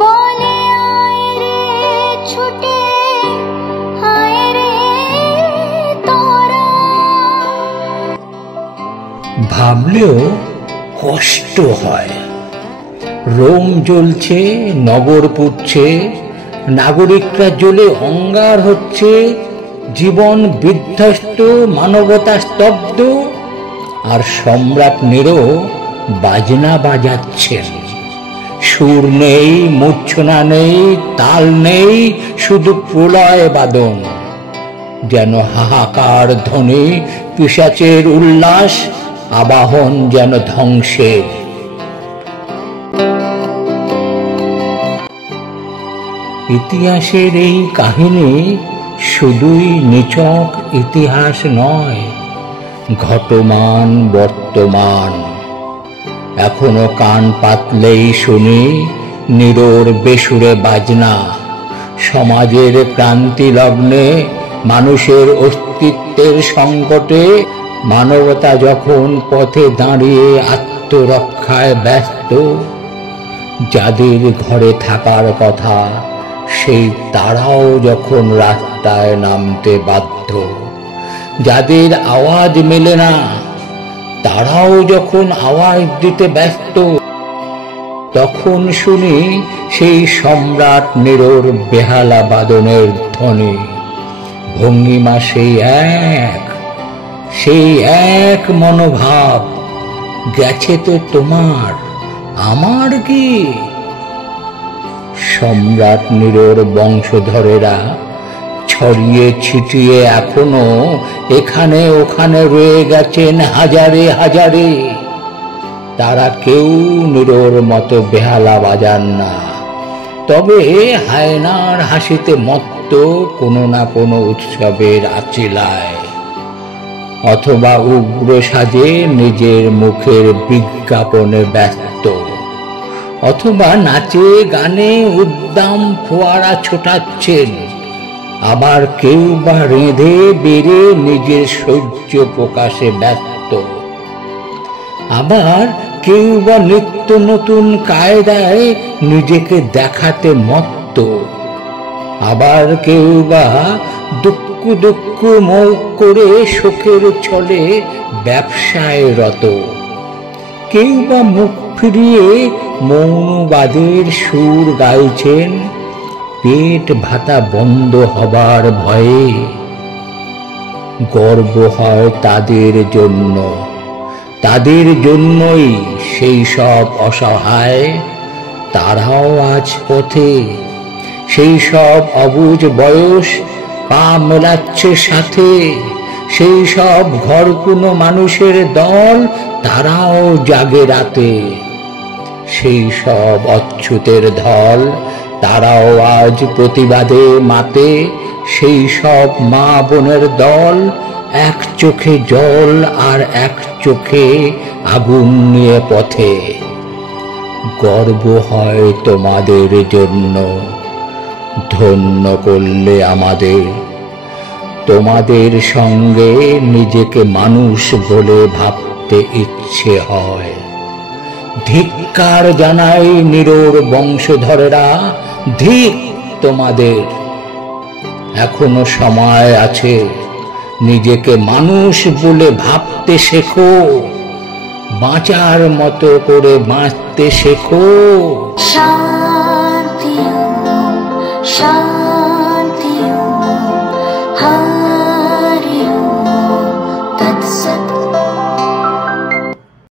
বলে আয় রে ছুটে আয় রে তোরা। ভাবলেও কষ্ট হয়। রোম জ্বলছে, নগর পুড়ছে, নাগরিকরা জ্বলে অঙ্গার হচ্ছে, জীবন বিধ্বস্ত, মানবতা স্তব্ধ, আর সম্রাট নিরো বাজনা বাজাচ্ছেন। সুর নেই, মূর্ছনা নেই, তাল নেই, শুধু প্রলয় বাদন। যেন হাহাকার ধ্বনি, পিশাচের উল্লাস, আবাহন যেন ধ্বংসের। ইতিহাসের এই কাহিনী শুধুই নিছক ইতিহাস নয়, ঘটমান বর্তমান। এখনো কান পাতলেই শুনি নিরোর বেসুরে বাজনা। সমাজের ক্রান্তি লগ্নে, মানুষের অস্তিত্বের সংকটে, মানবতা যখন পথে দাঁড়িয়ে আত্মরক্ষায় ব্যস্ত, যাদের ঘরে থাকার কথা সেই তারাও যখন রাস্তায় নামতে বাধ্য, যাদের আওয়াজ মেলে না তারাও যখন আওয়াজ দিতে ব্যস্ত, তখন শুনি সেই সম্রাট নিরোর বেহালা বাদনের ধ্বনি। ভঙ্গিমা সেই এক মনোভাব। গেছে তো তোমার, আমার কি? সম্রাট নিরোর বংশধরেরা ছড়িয়ে ছিটিয়ে এখনো এখানে ওখানে রয়ে গেছেন হাজারে হাজারে। তারা কেউ নিরোর মতো বেহালা বাজান না, তবে হায়নার হাসিতে মত্ত কোনো না কোনো উৎসবের আচিলায়, অথবা উগ্র সাজে নিজের মুখের বিজ্ঞাপনে ব্যস্ত, অথবা নাচে গানে উদ্দাম ফোয়ারা ছোটাচ্ছেন। আবার কেউ বা রেঁধে বেড়ে নিজের সহ্য প্রকাশে ব্যস্ত। আবার কেউ বা নিত্য নতুন কায়দায় নিজেকে দেখাতে মত্ত। আবার কেউ বা দুঃখ দুঃখ মুখ করে শোকের ছলে ব্যবসায় রত। কেউ বা মুখ ফিরিয়ে মৌনবাদের সুর গাইছেন, পেট ভাতা বন্ধ হবার ভয়ে। গর্ব হয় তাদের জন্য, তাদের জন্যই সেই সব অসহায়, তারাও আজ পথে। সেই সব অবুঝ বয়স পা মেলাচ্ছে সাথে, সেই সব ঘরকুনো মানুষের দল, তারাও জাগে রাতে। সেই সব অচ্যুতের ঢল, তারাও আজ প্রতিবাদে মাতে। সেই সব মা বোনের দল, এক চোখে জল আর এক চোখে আগুন নিয়ে পথে। গর্ব হয় তোমাদের জন্য, ধন্য করলে আমাদের। তোমাদের সঙ্গে নিজেকে মানুষ বলে ভাবতে ইচ্ছে হয়। ধিক্কার জানাই নিরোর বংশধরেরা, ধিক তোমাদের। এখনো সময় আছে, নিজেকে মানুষ বলে ভাবতে শেখো, বাঁচার মতো করে বাঁচতে শেখো। শান্তি শান্তি।